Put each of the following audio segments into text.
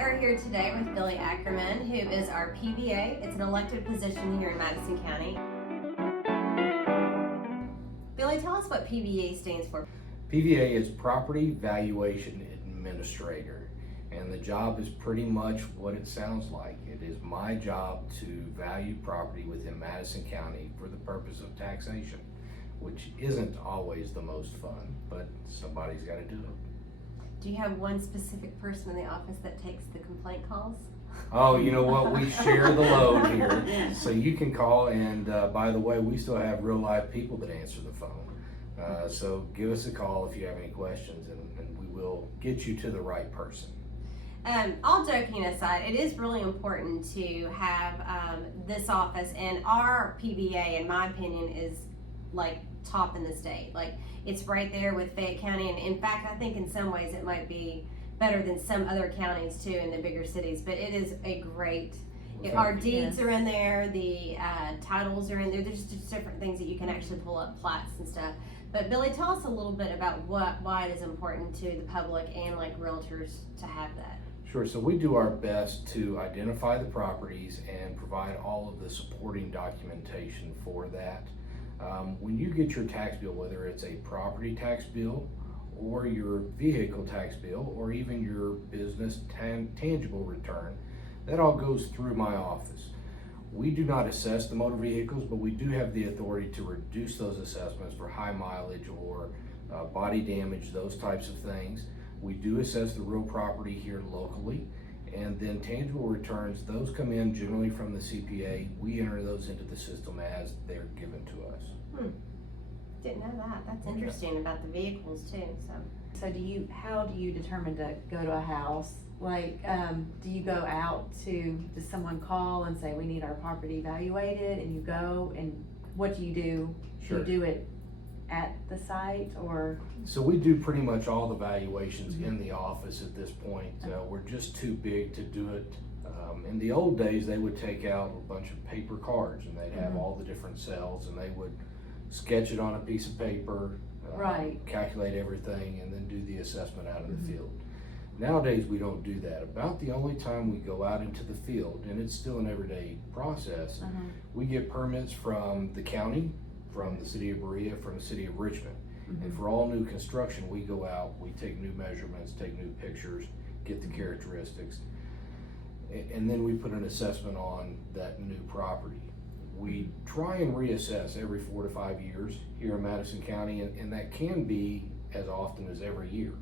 are here today with Billy Ackerman, who is our PVA. It's an elected position here in Madison County. Billy, tell us what PVA stands for. PVA is Property Valuation Administrator, and the job is pretty much what it sounds like. It is my job to value property within Madison County for the purpose of taxation, which isn't always the most fun, but somebody's got to do it. Do you have one specific person in the office that takes the complaint calls? Oh, you know what? We share the load here. So you can call, and by the way, we still have real live people that answer the phone. So give us a call if you have any questions, and we will get you to the right person. All joking aside, it is really important to have this office, and our PVA, in my opinion, is like top in the state. Like, it's right there with Fayette County, and in fact, I think in some ways it might be better than some other counties too in the bigger cities. But it is a great. Our deeds are in there, the titles are in there. There's just different things that you can actually pull up, plats and stuff. But Billy, tell us a little bit about why it is important to the public and like realtors to have that. Sure. So we do our best to identify the properties and provide all of the supporting documentation for that. When you get your tax bill, whether it's a property tax bill or your vehicle tax bill or even your business tangible return, that all goes through my office. We do not assess the motor vehicles, but we do have the authority to reduce those assessments for high mileage or body damage, those types of things. We do assess the real property here locally, and then tangible returns, those come in generally from the CPA. We enter those into the system as they're given to us. Didn't know that. That's interesting about the vehicles too. So how do you determine to go to a house? Like, do you go out does someone call and say, we need our property evaluated, and you go, and what do you do? Sure. Do you do it at the site, or? So we do pretty much all the valuations in the office at this point. We're just too big to do it. In the old days, they would take out a bunch of paper cards, and they'd have all the different cells, and they would sketch it on a piece of paper, calculate everything, and then do the assessment out in the field. Nowadays, we don't do that. About the only time we go out into the field, and it's still an everyday process, we get permits from the county, from the city of Berea, from the city of Richmond. And for all new construction, we go out, we take new measurements, take new pictures, get the characteristics, and then we put an assessment on that new property. We try and reassess every 4 to 5 years here in Madison County, and that can be as often as every year.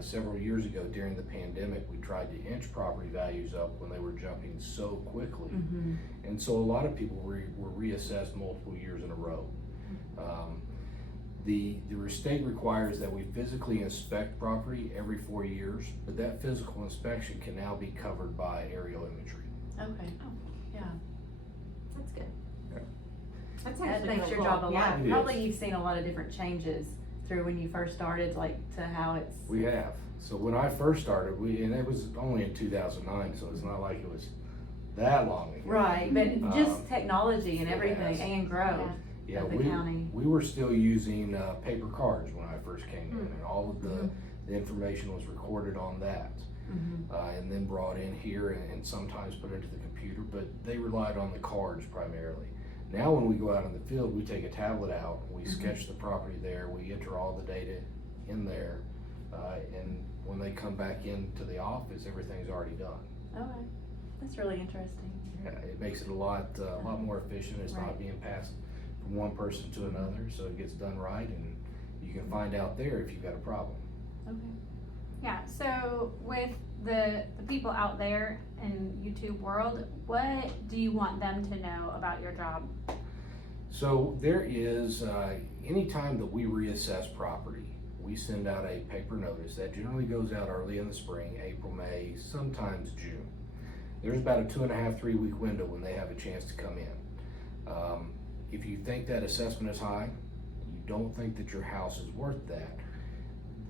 Several years ago during the pandemic, we tried to inch property values up when they were jumping so quickly. And so a lot of people were reassessed multiple years in a row. The state requires that we physically inspect property every 4 years, but that physical inspection can now be covered by aerial imagery. Okay. Oh, yeah. That's good. Yeah. That's That actually makes your cool. job a lot. It Probably is. you've seen a lot of different changes through when you first started, like to how it's. We have. So when I first started, and it was only in 2009, so it's not like it was that long ago. Right, but just technology and everything and growth of the county. We were still using paper cards when I first came in, and all of the information was recorded on that, and then brought in here and sometimes put into the computer, but they relied on the cards primarily. Now when we go out in the field, we take a tablet out, we sketch the property there, we enter all the data in there, and when they come back into the office, everything's already done. Okay, that's really interesting. Yeah, it makes it a lot more efficient. It's not being passed from one person to another, so it gets done right, and you can find out there if you've got a problem. Okay. Yeah, so with the people out there in YouTube world, what do you want them to know about your job? So there is, anytime that we reassess property, we send out a paper notice that generally goes out early in the spring, April, May, sometimes June. There's about a 2.5, 3 week window when they have a chance to come in. If you think that assessment is high, you don't think that your house is worth that,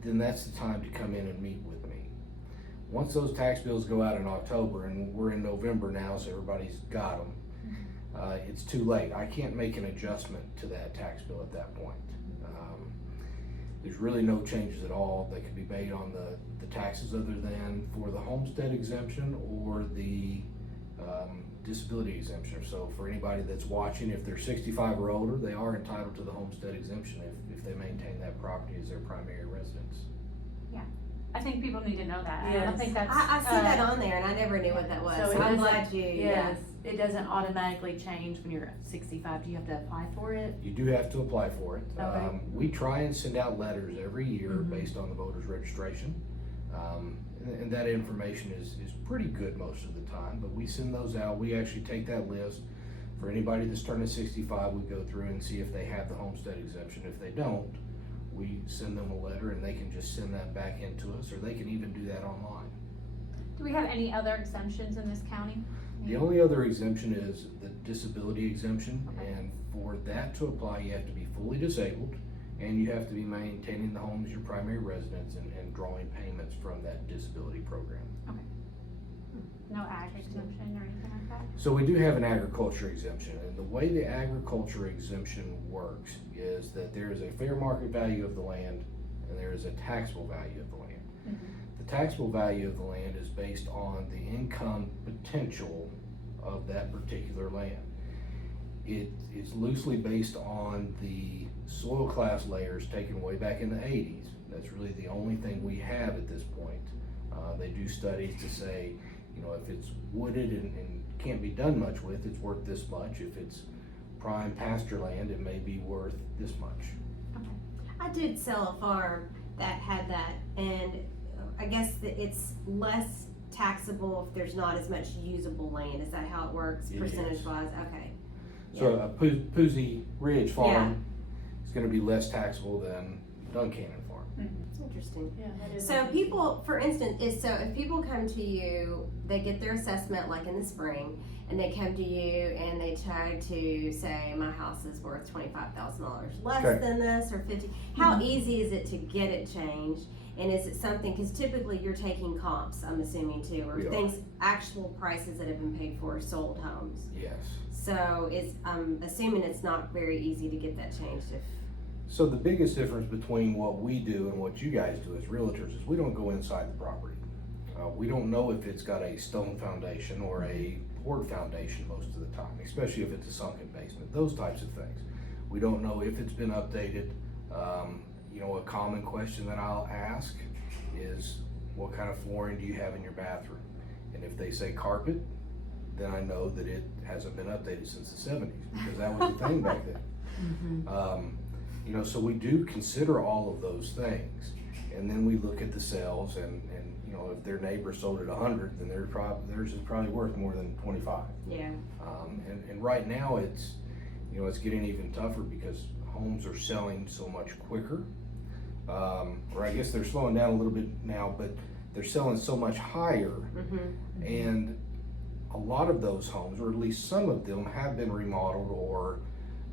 then that's the time to come in and meet with me. Once those tax bills go out in October, and we're in November now, so everybody's got them, it's too late. I can't make an adjustment to that tax bill at that point. There's really no changes at all that can be made on the taxes other than for the homestead exemption or the disability exemption. So for anybody that's watching, if they're 65 or older, they are entitled to the homestead exemption if they maintain that property as their primary residence. I think people need to know that. I Yes. don't think that's. I see that on there and I never knew what that was, So so it I'm doesn't- glad you, Yes, it doesn't automatically change when you're 65. Do you have to apply for it? You do have to apply for it. Okay. We try and send out letters every year Mhm. based on the voter's registration. And that information is pretty good most of the time, but we send those out. We actually take that list. For anybody that's turning 65, we go through and see if they have the homestead exemption. If they don't, we send them a letter and they can just send that back into us, or they can even do that online. Do we have any other exemptions in this county? The only other exemption is the disability exemption, Okay. and for that to apply, you have to be fully disabled, and you have to be maintaining the home as your primary residence and drawing payments from that disability program. No ag exemption or anything like that? So we do have an agriculture exemption, and the way the agriculture exemption works is that there is a fair market value of the land and there is a taxable value of the land. Mhm. The taxable value of the land is based on the income potential of that particular land. It is loosely based on the soil class layers taken way back in the 80s. That's really the only thing we have at this point. They do studies to say, if it's wooded and can't be done much with, it's worth this much. If it's prime pasture land, it may be worth this much. I did sell a farm that had that, and I guess that it's less taxable if there's not as much usable land. Is that how it works, It percentage is. wise? Okay. So a Poozy Ridge farm is gonna be less taxable than Duncannon farm. Interesting. Yeah, that is. So people, for instance, if people come to you, they get their assessment like in the spring, and they come to you and they try to say, my house is worth $25,000 less Okay. than this or 50. How easy is it to get it changed? And is it something, because typically you're taking comps, I'm assuming too, or We are. things, actual prices that have been paid for sold homes. Yes. So I'm assuming it's not very easy to get that changed if. So the biggest difference between what we do and what you guys do as realtors is we don't go inside the property. We don't know if it's got a stone foundation or a poured foundation most of the time, especially if it's a sunken basement, those types of things. We don't know if it's been updated. A common question that I'll ask is, what kind of flooring do you have in your bathroom? And if they say carpet, then I know that it hasn't been updated since the 70s, because that was the thing back then. So we do consider all of those things, and then we look at the sales, and if their neighbor sold at 100, then theirs is probably worth more than 25. Yeah. And right now it's getting even tougher because homes are selling so much quicker, or I guess they're slowing down a little bit now, but they're selling so much higher, and a lot of those homes, or at least some of them, have been remodeled, or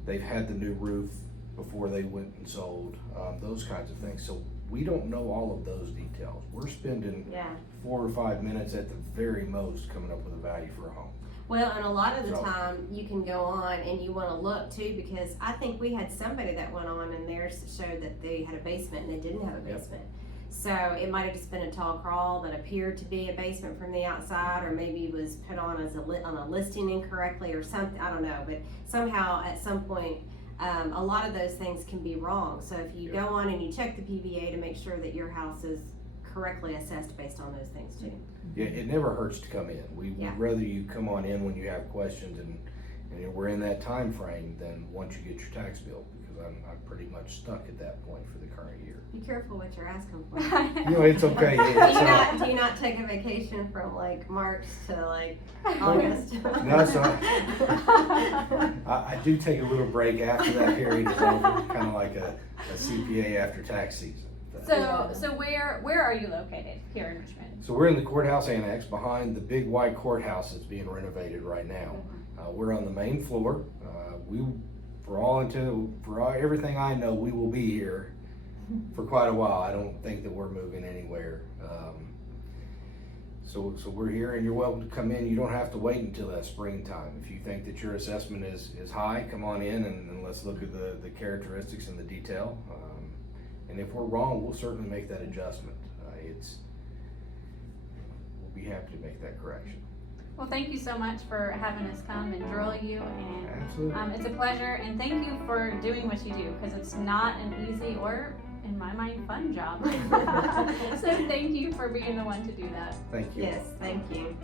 they've had the new roof before they went and sold, those kinds of things. So we don't know all of those details. We're spending 4 or 5 minutes at the very most coming up with a value for a home. Well, and a lot of the So- time you can go on and you want to look too, because I think we had somebody that went on and theirs showed that they had a basement and they didn't have a Yep. basement. So it might have just been a tall crawl that appeared to be a basement from the outside, or maybe it was put on as on a listing incorrectly or something. I don't know, but somehow at some point, a lot of those things can be wrong. So if you Yep. go on and you check the PVA to make sure that your house is correctly assessed based on those things too. Yeah, it never hurts to come in. We'd Yeah. rather you come on in when you have questions, and we're in that time frame than once you get your tax bill, because I'm pretty much stuck at that point for the current year. Be careful what you're asking for. It's okay. Do you not take a vacation from like March to like August? No, so I do take a little break after that period is over, kind of like a CPA after tax season. So where are you located here in Richmond? So we're in the courthouse annex behind the big white courthouse that's being renovated right now. We're on the main floor. For everything I know, we will be here for quite a while. I don't think that we're moving anywhere. So we're here, and you're welcome to come in. You don't have to wait until that springtime. If you think that your assessment is high, come on in and let's look at the characteristics and the detail. And if we're wrong, we'll certainly make that adjustment. We'll be happy to make that correction. Well, thank you so much for having us come and drill you, and Absolutely. it's a pleasure, and thank you for doing what you do, because it's not an easy or, in my mind, fun job. So thank you for being the one to do that. Thank you. Yes, thank you.